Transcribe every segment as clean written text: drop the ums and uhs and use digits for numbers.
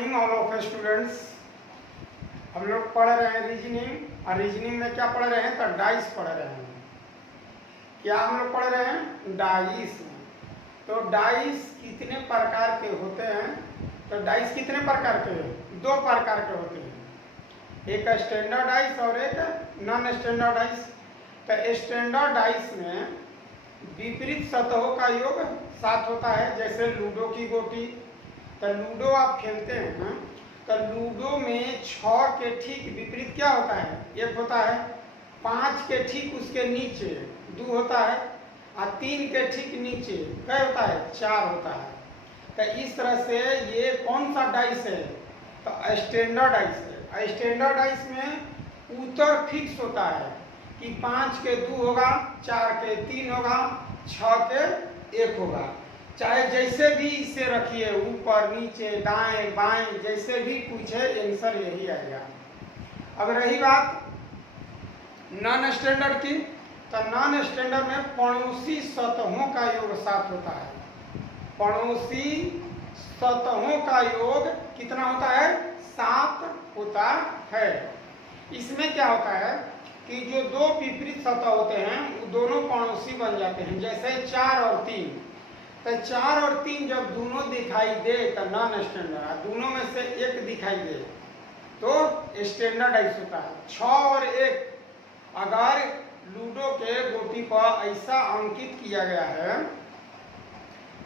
Morning all of students. हम लोग पढ़ रहे हैं रीजनिंग, और रीजनिंग में क्या पढ़ रहे हैं? तो डाइस पढ़ रहे हैं। क्या हम लोग पढ़ रहे हैं? डाइस। तो डाइस कितने प्रकार के होते हैं? तो डाइस कितने प्रकार के? दो प्रकार के होते हैं, एक स्टैंडर्ड डाइस और एक नॉन स्टैंडर्ड डाइस। तो स्टैंडर्ड डाइस में विपरीत सतहों का योग 7 होता है, जैसे लूडो की गोटी। तो लूडो आप खेलते हैं तो लूडो में 6 के ठीक विपरीत क्या होता है? 1 होता है। 5 के ठीक उसके नीचे 2 होता है, और 3 के ठीक नीचे क्या होता है? 4 होता है। तो इस तरह से ये कौन सा डाइस है? तो स्टैंडर्ड डाइस है। स्टैंडर्ड डाइस में उत्तर फिक्स होता है कि 5 के 2 होगा, 4 के 3 होगा, 6 के 1 होगा। चाहे जैसे भी इसे रखिए, ऊपर नीचे दाएं बाएं जैसे भी पूछे, आंसर यही आएगा। अब रही बात नॉन स्टैंडर्ड की, तो नॉन स्टैंडर्ड में पड़ोसी सतहों का योग 7 होता है। पड़ोसी सतहों का योग कितना होता है? 7 होता है। इसमें क्या होता है कि जो दो विपरीत सतह होते हैं वो दोनों पड़ोसी बन जाते हैं, जैसे 4 और 3। तो 4 और 3 जब दोनों दिखाई दे तो नॉन स्टैंडर्ड, दोनों में से एक दिखाई दे तो स्टैंडर्ड डाइस होता है। 6 और 1 अगर लूडो के गोटी पर ऐसा अंकित किया गया है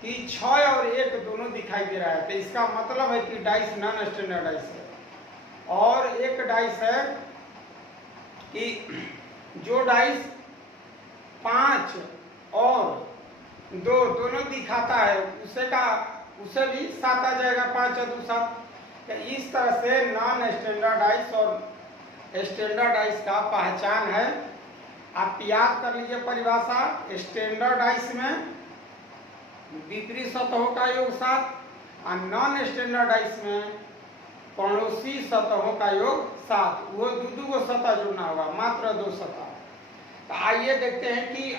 कि 6 और 1 दोनों दिखाई दे रहा है, तो इसका मतलब है कि डाइस नॉन स्टैंडर्ड डाइस है। और एक डाइस है कि जो डाइस 5 और 2 दोनों दिखाता है, उसे भी 7 आ जाएगा। 5 और 2 7। तो इस तरह से नॉन स्टैंडर्ड डाइस और स्टैंडर्ड डाइस का पहचान है। आप याद कर लीजिए परिभाषा। स्टैंडर्ड डाइस में विपरीत सतहों का योग 7, और नॉन स्टैंडर्ड डाइस में पड़ोसी सतहों का योग 7। वो दो को सतह जोड़ना होगा, मात्र 2 सतह। तो आइए देखते हैं कि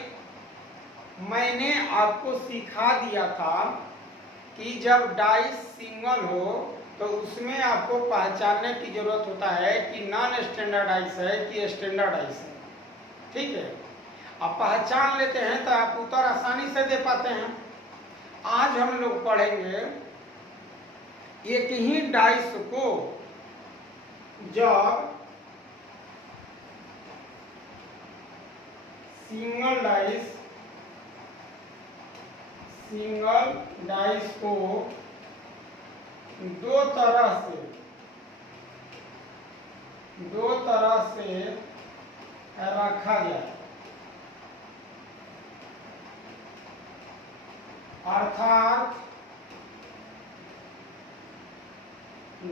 मैंने आपको सिखा दिया था कि जब डाइस सिंगल हो तो उसमें आपको पहचानने की जरूरत होता है कि नॉन स्टैंडर्ड डाइस है कि स्टैंडर्ड डाइस है। ठीक है, अब पहचान लेते हैं तो आप उत्तर आसानी से दे पाते हैं। आज हम लोग पढ़ेंगे एक ही डाइस को जब सिंगल डाइस को दो तरह से रखा जाए, अर्थात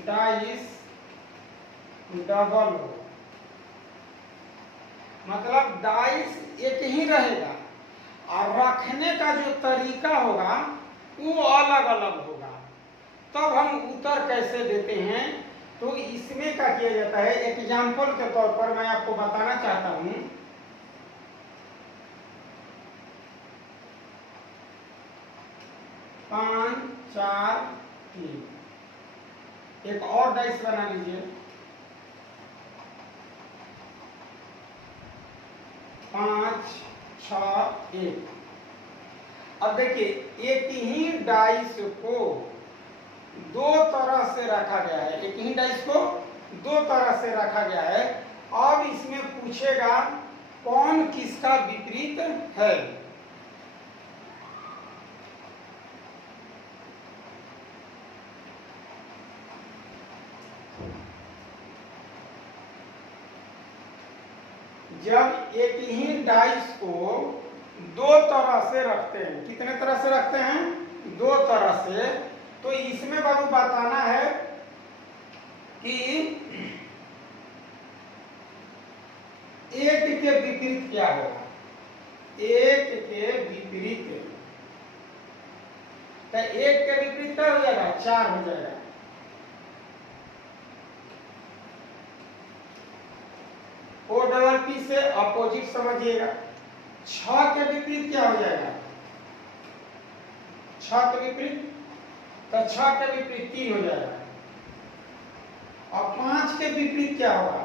डाइस डबल हो। मतलब डाइस एक ही रहेगा और रखने का जो तरीका होगा वो अलग अलग होगा। तब हम उत्तर कैसे देते हैं? तो इसमें क्या किया जाता है, एग्जाम्पल के तौर पर मैं आपको बताना चाहता हूं। पाँच 4 3। एक और डाइस बना लीजिए, 5 6 1। अब देखिए एक ही डाइस को दो तरह से रखा गया है। एक ही डाइस को दो तरह से रखा गया है। अब इसमें पूछेगा कौन किसका विपरीत है। जब एक ही डाइस को दो तरह से रखते हैं, कितने तरह से रखते हैं? 2 तरह से। तो इसमें बाबू बताना है कि एक के विपरीत क्या होगा। एक के विपरीत, तो एक के विपरीत क्या हो जाएगा? 4 हो जाएगा। ओ डबल पी से अपोजिट समझिएगा। 6 के विपरीत क्या हो जाएगा? 6 के विपरीत, तो 6 के विपरीत 3 हो जाएगा। और 5 के विपरीत क्या होगा?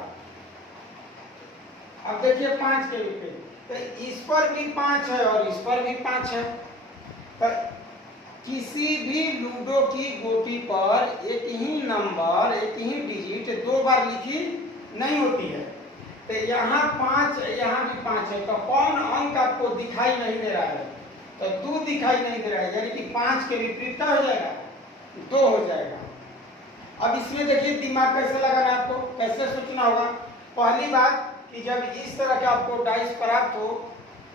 अब देखिए 5 के विपरीत, तो इस पर भी 5 है और इस पर भी 5 है। तो किसी भी लूडो की गोटी पर एक ही नंबर, एक ही डिजिट 2 बार लिखी नहीं होती है। तो यहाँ 5, यहाँ भी 5 है, तो कौन अंक आपको दिखाई नहीं दे रहा है? तो 2 दिखाई नहीं दे रहा है, यानी कि 5 के विपरीत क्या हो जाएगा? 2 हो जाएगा। अब इसमें देखिए दिमाग कैसे लगाना है, आपको कैसे सोचना होगा। पहली बात कि जब इस तरह के आपको डाइस प्राप्त हो,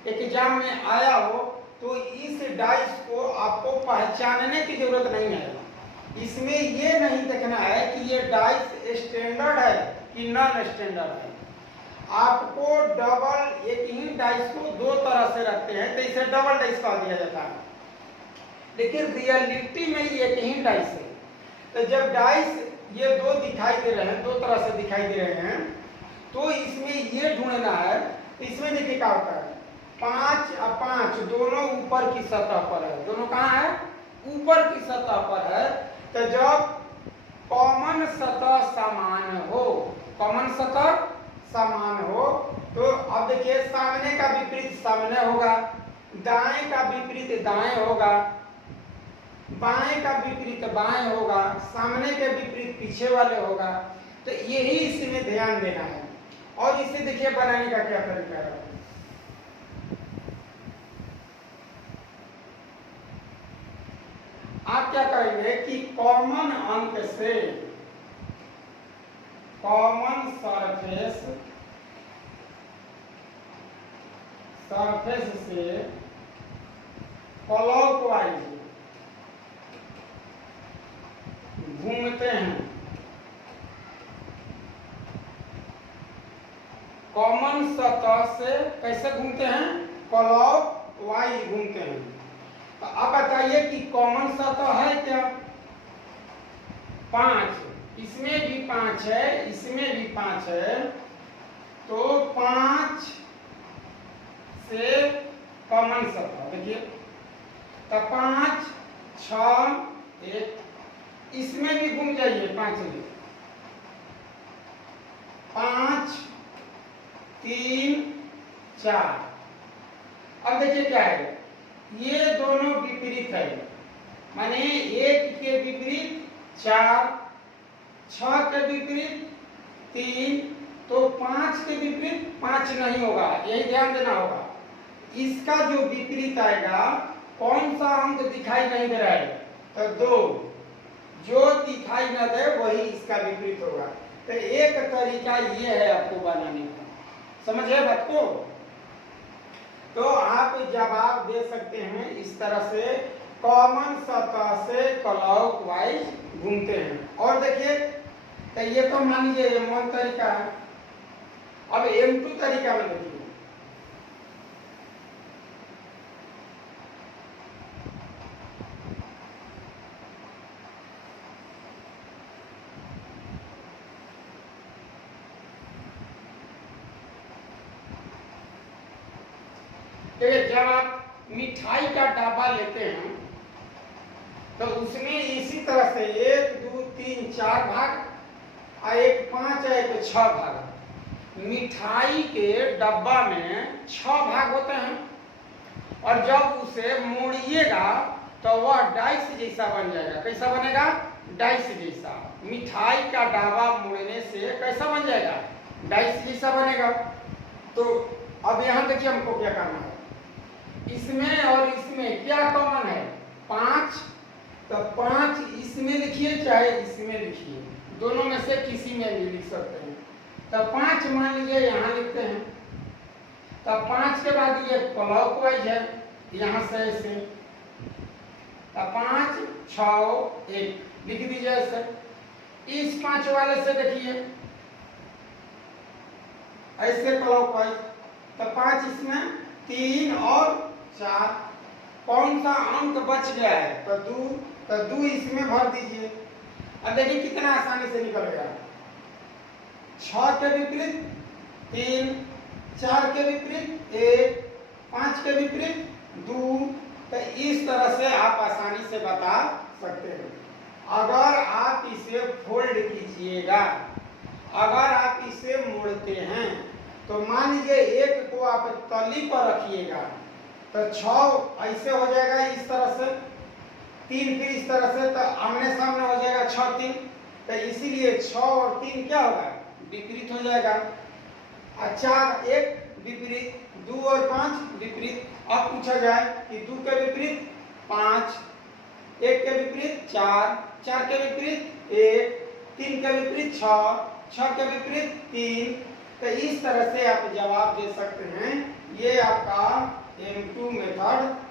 एग्जाम में आया हो, तो इस डाइस को आपको पहचानने की जरूरत नहीं है। इसमें ये नहीं देखना है कि ये डाइस स्टैंडर्ड है कि नॉन स्टैंडर्ड है। आपको डबल, एक ही डाइस को 2 तरह से रखते हैं, तो इसे डबल डाइस कह दिया जाता है, लेकिन रियलिटी में ये एक ही डाइस है। तो जब डाइस ये 2 दिखाई दे रहे हैं, 2 तरह से दिखाई दे रहे हैं, तो इसमें ये ढूंढना है। इसमें देखिए क्या होता है, 5 और 5 दोनों ऊपर की सतह पर है। दोनों कहाँ है? ऊपर की सतह पर है। तो जब कॉमन सतह समान हो, कॉमन सतह समान हो, तो अब देखिए सामने का विपरीत सामने होगा, दाएं का विपरीत दाएं होगा, बाएं का विपरीत बाएं होगा, सामने के विपरीत पीछे वाले होगा। तो यही इसमें ध्यान देना है। और इसे देखिए बनाने का क्या तरीका है। आप क्या करेंगे कि कॉमन अंक से, कॉमन सरफेस से क्लॉकवाइज घूमते हैं। कॉमन सतह से कैसे घूमते हैं? क्लॉकवाइज घूमते हैं। तो अब बताइए कि कॉमन सतह है क्या? 5, इसमें भी 5 है, इसमें भी 5 है, तो 5 से कॉमन सतह देखिए, तो 5, 6, 1, इसमें भी घूम जाइए 5 में, 5, 3, 4। अब देखिए क्या है, ये दोनों विपरीत है, माने 1 के विपरीत 4, 6 के विपरीत 3, तो 5 के विपरीत 5 नहीं होगा, यही ध्यान देना होगा। इसका जो विपरीत आएगा, कौन सा अंक दिखाई नहीं दे रहा है? तो 2, जो दिखाई न दे वही इसका विपरीत होगा। तो एक तरीका ये है आपको बनाने का, समझे बात को? तो आप जवाब दे सकते हैं इस तरह से, कॉमन सतह से क्लॉकवाइज घूमते हैं। और देखिए, तो ये तो मान लीजिए M1 तरीका है। अब M2 तरीका में देखिए, जब आप मिठाई का डब्बा लेते हैं, तो उसमें इसी तरह से 1, 2, 3, 4 भाग, और एक 5 है, एक 6 भाग। मिठाई के डब्बा में 6 भाग होते हैं, और जब उसे मोड़िएगा तो वह डाइस जैसा बन जाएगा। कैसा बनेगा? डाइस जैसा। मिठाई का डब्बा मोड़ने से कैसा बन जाएगा? डाइस जैसा बनेगा। तो अब यहाँ देखिए हमको क्या करना है, इसमें और इसमें क्या कॉमन है? 5, तो 5 इसमें लिखिए चाहे इसमें लिखिए, दोनों में से किसी में भी लिख सकते हैं। तो 5 मान लीजिए यहाँ लिखते हैं, तो 5 के बाद ये क्लॉकवाइज है, यहाँ से ऐसे, तो 5, 6, 1 लिख दीजिए ऐसे। इस 5 वाले से देखिए ऐसे क्लॉकवाइज, तो 5 इसमें, 3 और 4, कौन सा अंक बच गया है? तो 2, तो 2 इसमें भर दीजिए। अब देखिए कितना आसानी से निकल गया। 6 के विपरीत 3, 4 के विपरीत 1, 5 के विपरीत 2। तो इस तरह से आप आसानी से बता सकते हैं। अगर आप इसे फोल्ड कीजिएगा अगर आप इसे मोड़ते हैं तो मान लीजिए एक को आप तली पर रखिएगा तो 6 ऐसे हो जाएगा इस तरह से, 3 फिर इस तरह से, तो आमने सामने हो जाएगा 6 3। तो इसीलिए 6 और 3 क्या होगा, विपरीत हो जाएगा। 4 1 विपरीत, 2 और 5 विपरीत। अब पूछा जाए कि 2 के विपरीत 5, 1 के विपरीत 4, 4 के विपरीत 1, 3 के विपरीत 6, 6 के विपरीत 3। तो इस तरह से आप जवाब दे सकते हैं। ये आपका M2 मेथड है।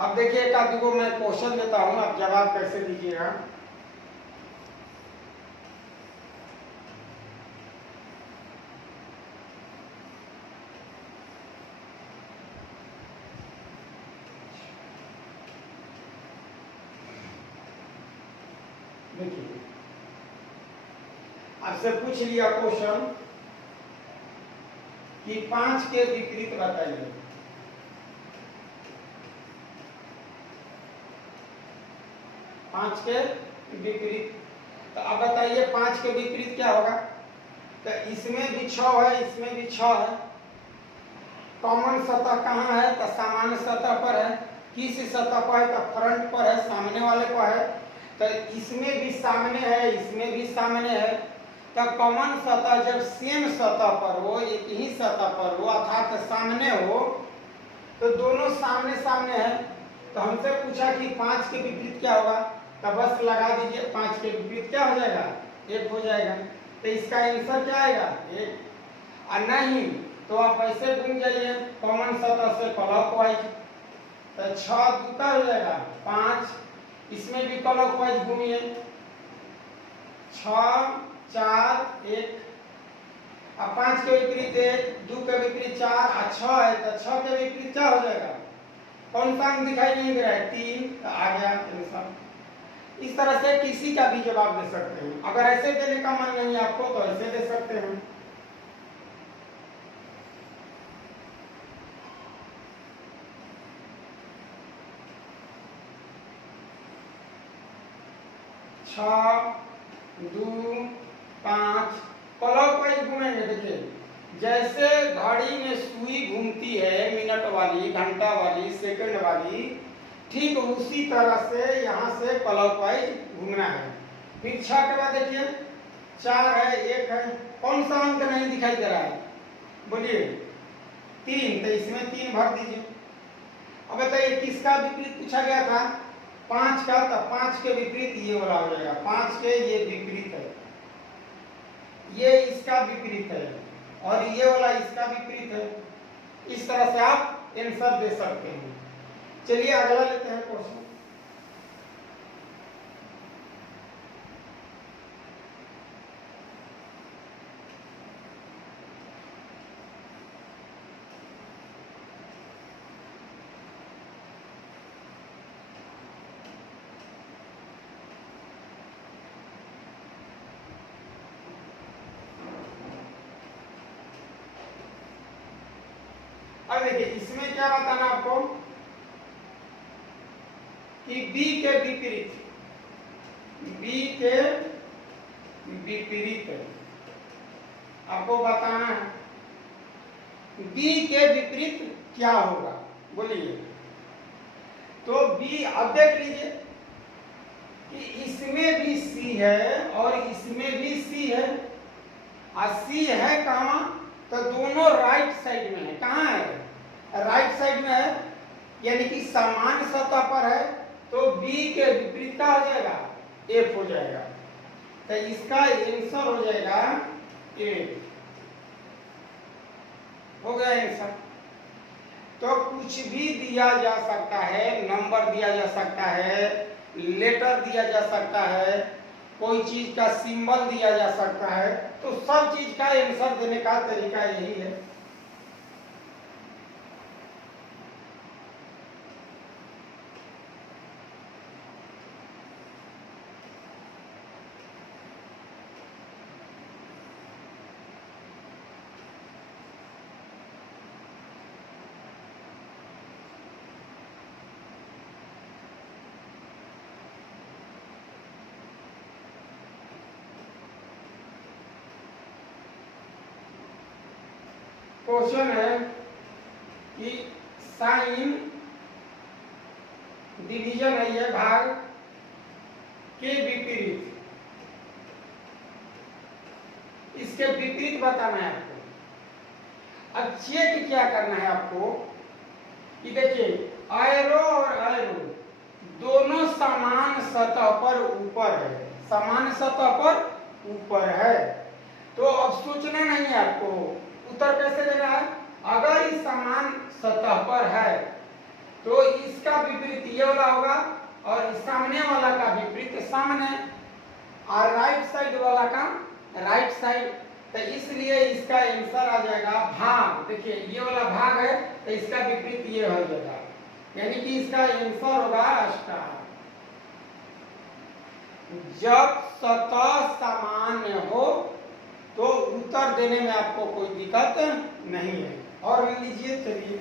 अब देखिए एक आध को मैं क्वेश्चन देता हूं, आप जवाब कैसे दीजिएगा। देखिए आपसे पूछ लिया क्वेश्चन कि 5 के विपरीत बताइए। 5 के विपरीत, तो अब बताइए 5 के विपरीत क्या होगा। तो इसमें भी 6 है, इसमें भी 6 है। कॉमन सतह कहाँ है, तो सामान्य सतह पर है। किस सतह पर है, तो फ्रंट पर है, सामने वाले पर है। तो इसमें भी सामने है, इसमें भी सामने है। तो कॉमन सतह जब सेम सतह पर हो, एक ही सतह पर हो, अर्थात सामने हो, तो दोनों सामने सामने है। तो हमसे पूछा कि 5 के विपरीत क्या होगा, तो बस लगा दीजिए 5 के विपरीत क्या हो जाएगा, 1 हो जाएगा। तो इसका आंसर क्या आएगा, 1। और नहीं तो आप ऐसे घूम जाइए कॉमन सतह से क्लॉकवाइज, तो 6 दूता हो जाएगा 5, इसमें भी क्लॉकवाइज घूमिए, 6 4 1। अब 5 के विपरीत 1, 2 के विपरीत 4 और 6 है, तो 6 के विपरीत क्या हो जाएगा, कौन सा अंक दिखाई नहीं दे रहा है, 3। तो आ गया आंसर। इस तरह से किसी का भी जवाब दे सकते हैं। अगर ऐसे देने का मन नहीं आपको तो ऐसे दे सकते हैं। छः 2 5 क्लॉकवाइज घूमेंगे। देखिए जैसे घड़ी में सुई घूमती है, मिनट वाली, घंटा वाली, सेकंड वाली, ठीक उसी तरह से यहाँ से क्लॉकवाइज घूमना है। फिर 6 के बाद देखिए 4 है, 1 है, कौन सा अंक नहीं दिखाई दे रहा है, बोलिए 3। तो इसमें 3 भर दीजिए। अब बताइए किसका विपरीत पूछा गया था, 5 का। तो 5 के विपरीत ये वाला हो जाएगा, 5 के ये विपरीत है, ये इसका विपरीत है, और ये वाला इसका विपरीत है। इस तरह से आप आंसर दे सकते हैं। चलिए अगला लेते हैं क्वेश्चन। अब देखिए इसमें क्या बताना आपको कि B के विपरीत, B के विपरीत आपको बताना है। B के विपरीत क्या होगा, बोलिए। तो B अब देख लीजिए कि इसमें भी C है और इसमें भी C है, और C है कहाँ, तो दोनों राइट साइड में है। कहाँ है, राइट साइड में है, यानी कि समान सतह पर है। तो B के विपरीत क्या हो जाएगा, F हो जाएगा। तो इसका आंसर हो जाएगा 8। हो गया आंसर। तो कुछ भी दिया जा सकता है, नंबर दिया जा सकता है, लेटर दिया जा सकता है, कोई चीज का सिंबल दिया जा सकता है, तो सब चीज का आंसर देने का तरीका यही है। क्वेश्चन है कि साइन डिवीजन है ये भाग के विपरीत, इसके विपरीत बताना है आपको। अब चेक क्या करना है आपको कि देखिए एरो और एरो दोनों समान सतह पर ऊपर है, समान सतह पर ऊपर है। तो अब सोचना नहीं है आपको, उत्तर कैसे देना है। अगर इस समान सतह पर है तो इसका विपरीत ये वाला होगा और सामने वाला का विपरीत सामने, और राइट साइड वाला का राइट साइड। तो इसलिए इसका आंसर आ जाएगा भाग। देखिए ये वाला भाग है तो इसका विपरीत ये हो जाएगा, यानी कि इसका आंसर होगा अष्टांग। जब सतह समान हो तो उत्तर देने में आपको कोई दिक्कत नहीं है। और लीजिए चलिए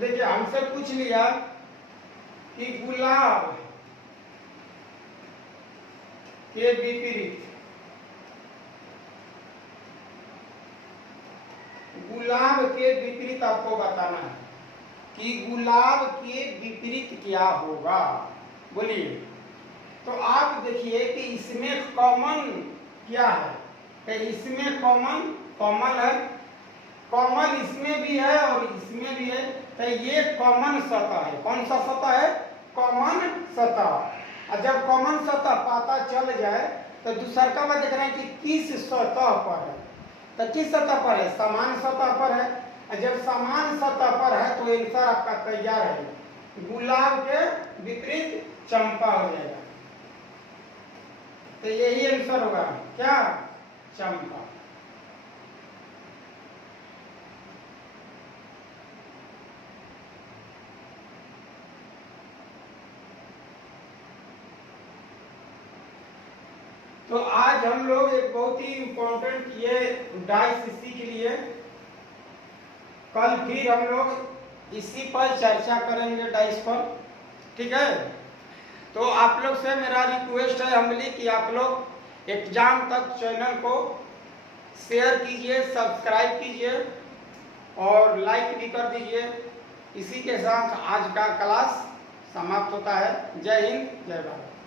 देखिए हमसे पूछ लिया कि गुलाब के विपरीत, गुलाब के विपरीत आपको बताना है कि गुलाब के विपरीत क्या होगा। बोलिए। तो आप देखिए कि इसमें कॉमन क्या है। तो इसमें कॉमन कमल है, कमल इसमें भी है और इसमें भी है। तो ये कॉमन सतह है। कौन सा सतह है। कॉमन सतह। और जब कॉमन सतह पता चल जाए तो दूसरा का बात देखना है कि किस सतह पर है। तो किस सतह पर है। समान सतह पर है। और जब समान सतह पर है तो आंसर आपका तैयार है, गुलाब के विपरीत चंपा हो जाएगा। तो यही आंसर होगा क्या, चंपा। तो आज हम लोग एक बहुत ही इम्पोर्टेंट ये डाइस सीख लिए। कल फिर हम लोग इसी पर चर्चा करेंगे, डाइस पर। ठीक है। तो आप लोग से मेरा रिक्वेस्ट है हम्बली कि आप लोग एग्जाम तक चैनल को शेयर कीजिए, सब्सक्राइब कीजिए और लाइक भी कर दीजिए। इसी के साथ आज का क्लास समाप्त होता है। जय हिंद, जय भारत।